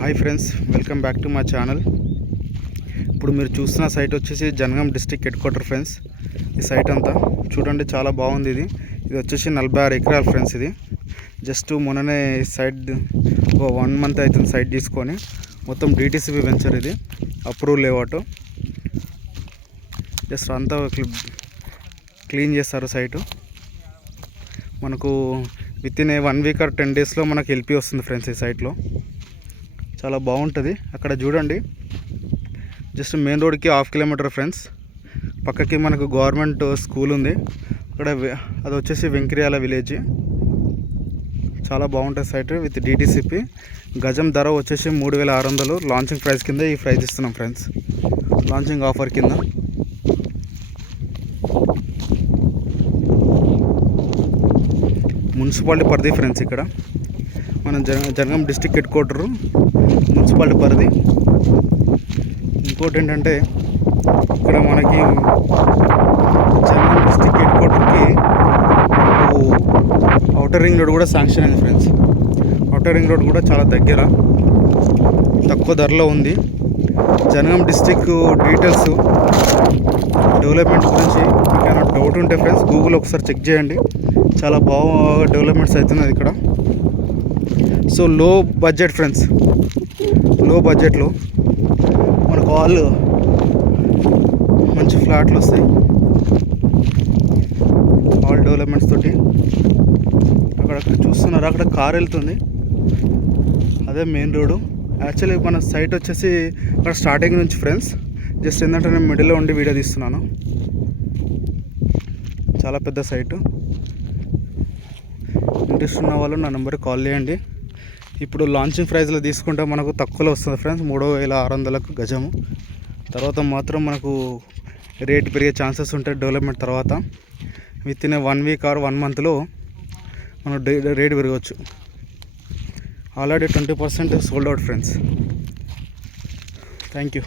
Hi friends, welcome back to my channel. ఇప్పుడు మీరు చూస్తున్న సైట్ వచ్చేసి Jangaon district head quarter friends. ఈ సైట్ అంతా చూడండి, చాలా బాగుంది. ఇది వచ్చేసి 46 ఎకరాలు ఫ్రెండ్స్. ఇది జస్ట్ మొన్ననే సైట్ 1 మంత్ అవుతుంది సైట్ తీసుకొని. మొత్తం డిటిసిపి వెంచర్, ఇది అప్రూవ్ లేఅవుట్. జస్ట్ అంతా క్లీన్ చేస్తారు సైటు. మనకు వితిన్ 1 వీక్ ఆర్ 10 డేస్లో మనకు ఎల్పి వస్తుంది ఫ్రెండ్స్. ఈ సైట్లో చాలా బాగుంటుంది. అక్కడ చూడండి, జస్ట్ మెయిన్ రోడ్కి 1/2 కిలోమీటర్ ఫ్రెండ్స్. పక్కకి మనకు గవర్నమెంట్ స్కూల్ ఉంది. అక్కడ అది వచ్చేసి వెంకరియాల విలేజ్. చాలా బాగుంటుంది సైట్ విత్ డిటిసిపి. గజం ధర వచ్చేసి 3600. లాంచింగ్ ప్రైస్ కింద ఈ ప్రైస్ ఇస్తున్నాం ఫ్రెండ్స్, లాంచింగ్ ఆఫర్ కింద. మున్సిపాలిటీ పరిధి ఫ్రెండ్స్. ఇక్కడ మన Jangaon district head quarter municipality పరిధి. ఇంకోటి ఏంటంటే, ఇక్కడ మనకి జనగాం డిస్ట్రిక్ట్ హెడ్ క్వార్టర్కి ఔటర్ రింగ్ రోడ్ కూడా శాంక్షన్ అయింది ఫ్రెండ్స్. ఔటర్ రింగ్ రోడ్ కూడా చాలా దగ్గర, తక్కువ ధరలో ఉంది. జనగాం డిస్ట్రిక్ట్ డీటెయిల్స్, డెవలప్మెంట్ గురించి మీకు ఏమైనా డౌట్ ఉంటే ఫ్రెండ్స్ గూగుల్ ఒకసారి చెక్ చేయండి. చాలా బాగా డెవలప్మెంట్స్ అవుతున్నది ఇక్కడ. సో లో బడ్జెట్ ఫ్రెండ్స్, లో బడ్జెట్లో మనకు ఆల్ మంచి ఫ్లాట్లు వస్తాయి, ఆల్ డెవలప్మెంట్స్ తోటి. అక్కడ చూస్తున్నారు, అక్కడ కార్ వెళ్తుంది, అదే మెయిన్ రోడ్డు. యాక్చువల్లీ మన సైట్ వచ్చేసి అక్కడ స్టార్టింగ్ నుంచి ఫ్రెండ్స్. జస్ట్ ఏంటంటే నేను మిడిల్లో ఉండి వీడియో తీస్తున్నాను. చాలా పెద్ద సైటు. ఇంట్రెస్ట్ ఉన్న వాళ్ళు నా నెంబర్కి కాల్ చేయండి. ఇప్పుడు లాంచింగ్ ప్రైస్లో తీసుకుంటే మనకు తక్కువలో వస్తుంది ఫ్రెండ్స్, 3600 గజము. తర్వాత మాత్రం మనకు రేట్ పెరిగే ఛాన్సెస్ ఉంటాయి డెవలప్మెంట్ తర్వాత. వితిన్ 1 వీక్ ఆర్ 1 మంత్లో మనకు రేట్ పెరగవచ్చు. Already 20% sold out friends. Thank you.